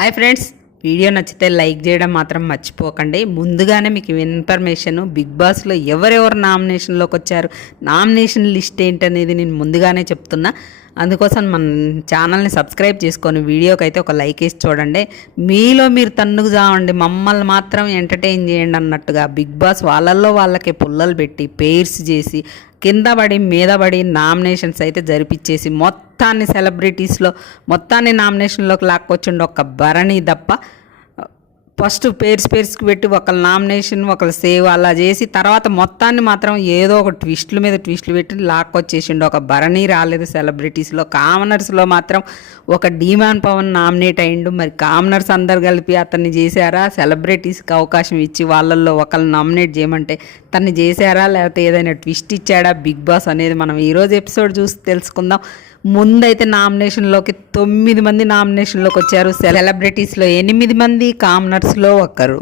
Hi friends, video నచ్చితే like చేయడం మాత్రం మర్చిపోకండి. ముందుగానే మీకు ఇన్ఫర్మేషన్, బిగ్ బాస్లో ఎవరెవరు నామినేషన్లోకి వచ్చారు, నామినేషన్ లిస్ట్ ఏంటనేది నేను ముందుగానే చెప్తున్నా. అందుకోసం మన ఛానల్ని సబ్స్క్రైబ్ చేసుకొని వీడియోకి అయితే ఒక లైక్ వేసి చూడండి. మీలో మీరు తన్నుకు చావండి, మమ్మల్ని మాత్రం ఎంటర్టైన్ చేయండి అన్నట్టుగా బిగ్ బాస్ వాళ్ళల్లో వాళ్ళకే పుల్లలు పెట్టి పేర్స్ చేసి కింద పడి మీద పడి నామినేషన్స్ అయితే జరిపించేసి మొత్తాన్ని సెలబ్రిటీస్లో మొత్తాన్ని నామినేషన్లోకి లాక్కొచ్చిండు ఒక్క భరణి తప్ప. ఫస్ట్ పేర్స్కి పెట్టి ఒకళ్ళ నామినేషన్ ఒకళ్ళు సేవ్ అలా చేసి తర్వాత మొత్తాన్ని మాత్రం ఏదో ఒక ట్విస్టుల మీద ట్విస్టులు పెట్టి లాక్కొచ్చేసిండు. ఒక భరణి రాలేదు సెలబ్రిటీస్లో. కామనర్స్లో మాత్రం ఒక డీమాన్ పవన్ నామినేట్ అయ్యిండు. మరి కామనర్స్ అందరు కలిపి అతన్ని చేశారా, సెలబ్రిటీస్కి అవకాశం ఇచ్చి వాళ్ళల్లో ఒకళ్ళు నామినేట్ చేయమంటే తన్ని చేశారా, లేకపోతే ఏదైనా ట్విస్ట్ ఇచ్చాడా బిగ్ బాస్ అనేది మనం ఈరోజు ఎపిసోడ్ చూసి తెలుసుకుందాం. ముందైతే నామినేషన్లోకి 9 మంది నామినేషన్లోకి వచ్చారు. సెలబ్రిటీస్లో 8 మంది, కామనర్స్లో ఒకరు.